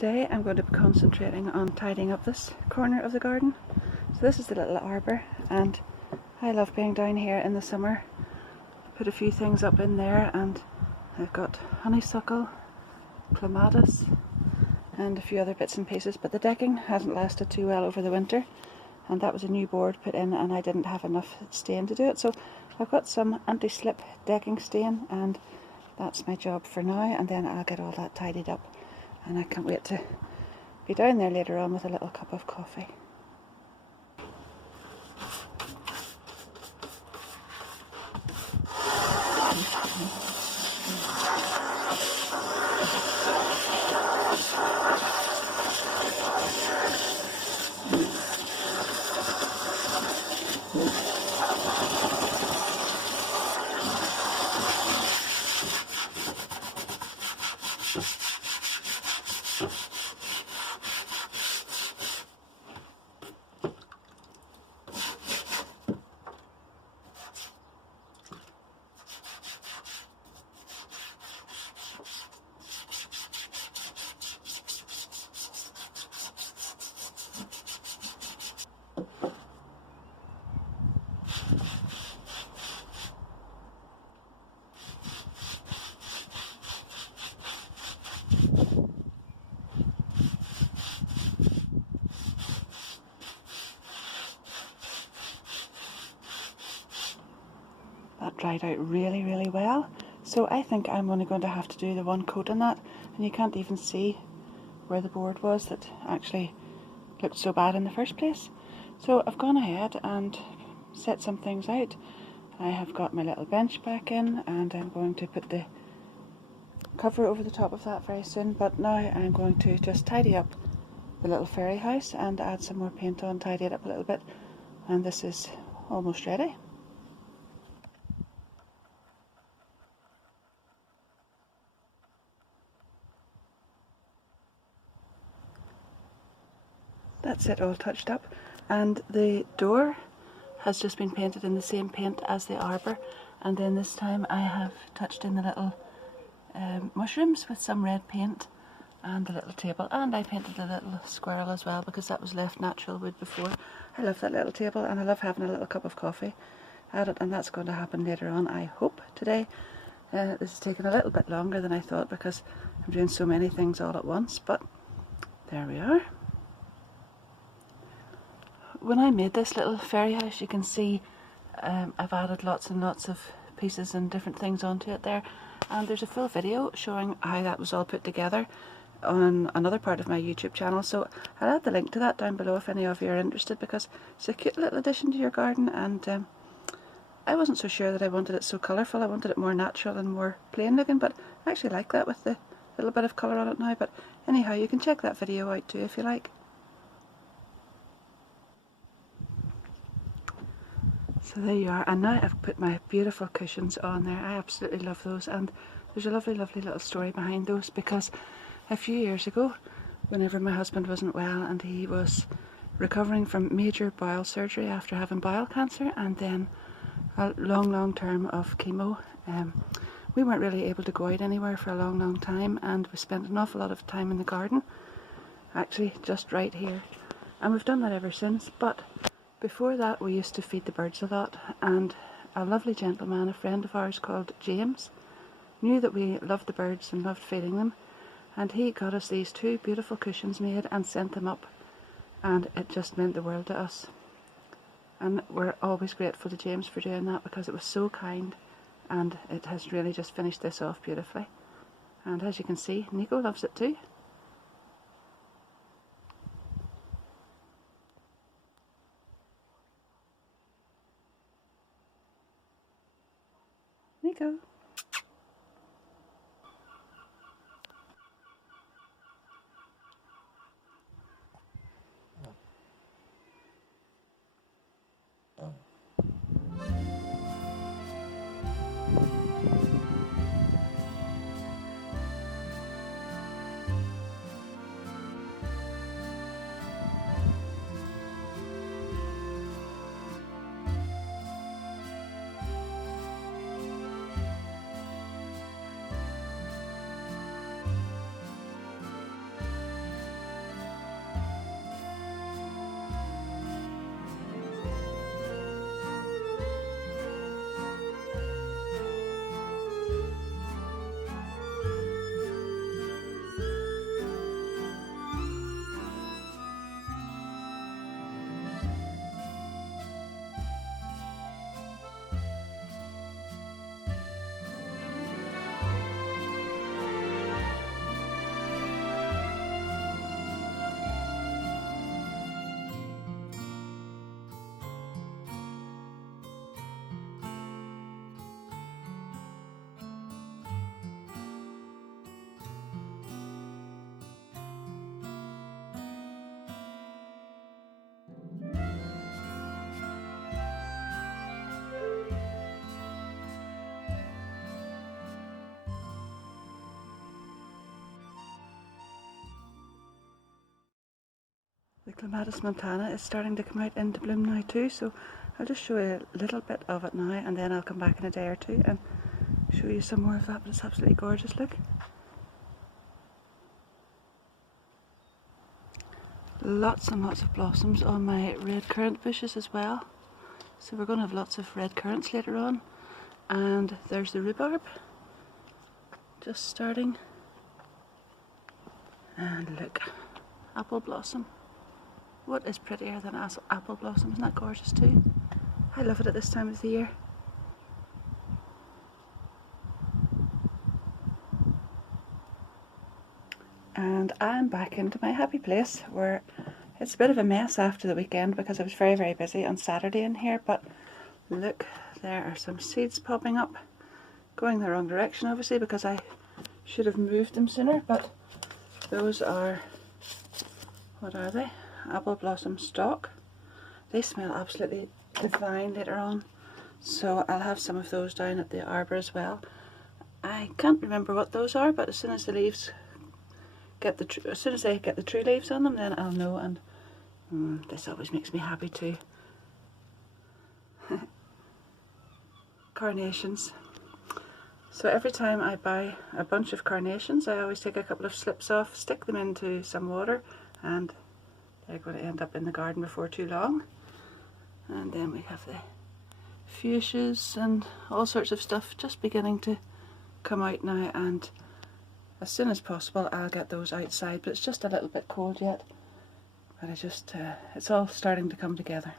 Today I'm going to be concentrating on tidying up this corner of the garden. So this is the little arbour, and I love being down here in the summer. Put a few things up in there, and I've got honeysuckle, clematis and a few other bits and pieces, but the decking hasn't lasted too well over the winter, and that was a new board put in and I didn't have enough stain to do it. So I've got some anti-slip decking stain, and that's my job for now, and then I'll get all that tidied up. And I can't wait to be down there later on with a little cup of coffee. That dried out really well, so I think I'm only going to have to do the one coat on that, and you can't even see where the board was that actually looked so bad in the first place. So I've gone ahead and set some things out. I have got my little bench back in, and I'm going to put the cover over the top of that very soon, but now I'm going to just tidy up the little fairy house and add some more paint on, tidy it up a little bit, and this is almost ready. That's it, all touched up, and the door has just been painted in the same paint as the arbour, and then this time I have touched in the little mushrooms with some red paint, and the little table, and I painted the little squirrel as well because that was left natural wood before. I love that little table, and I love having a little cup of coffee at it, and that's going to happen later on, I hope, today. This is taking a little bit longer than I thought because I'm doing so many things all at once, but there we are. When I made this little fairy house, you can see I've added lots and lots of pieces and different things onto it there, and there's a full video showing how that was all put together on another part of my YouTube channel, so I'll add the link to that down below if any of you are interested, because it's a cute little addition to your garden, and I wasn't so sure that I wanted it so colourful. I wanted it more natural and more plain looking, but I actually like that with the little bit of colour on it now. But anyhow, you can check that video out too if you like. So there you are, and now I've put my beautiful cushions on there. I absolutely love those, and there's a lovely little story behind those, because a few years ago, whenever my husband wasn't well and he was recovering from major bowel surgery after having bowel cancer and then a long term of chemo, we weren't really able to go out anywhere for a long time, and we spent an awful lot of time in the garden, actually just right here, and we've done that ever since. But before that we used to feed the birds a lot, and a lovely gentleman, a friend of ours called James, knew that we loved the birds and loved feeding them, and he got us these two beautiful cushions made and sent them up, and it just meant the world to us. And we're always grateful to James for doing that, because it was so kind, and it has really just finished this off beautifully. And as you can see, Nico loves it too. Nico. The Clematis montana is starting to come out into bloom now too, so I'll just show you a little bit of it now, and then I'll come back in a day or two and show you some more of that. But it's absolutely gorgeous, look. Lots and lots of blossoms on my red currant bushes as well. So we're going to have lots of red currants later on. And there's the rhubarb, just starting. And look, apple blossom. What is prettier than apple blossom? Isn't that gorgeous too? I love it at this time of the year. And I'm back into my happy place, where it's a bit of a mess after the weekend because I was very, very busy on Saturday in here. But look, there are some seeds popping up, going the wrong direction obviously because I should have moved them sooner, but those are, what are they? Apple blossom stalk. They smell absolutely divine later on, so I'll have some of those down at the arbour as well. I can't remember what those are, but as soon as the leaves get as soon as they get the true leaves on them, then I'll know. And this always makes me happy too. Carnations. So every time I buy a bunch of carnations, I always take a couple of slips off, stick them into some water, and they're going to end up in the garden before too long. And then we have the fuchsias and all sorts of stuff just beginning to come out now, and as soon as possible I'll get those outside, but it's just a little bit cold yet. But it's all starting to come together.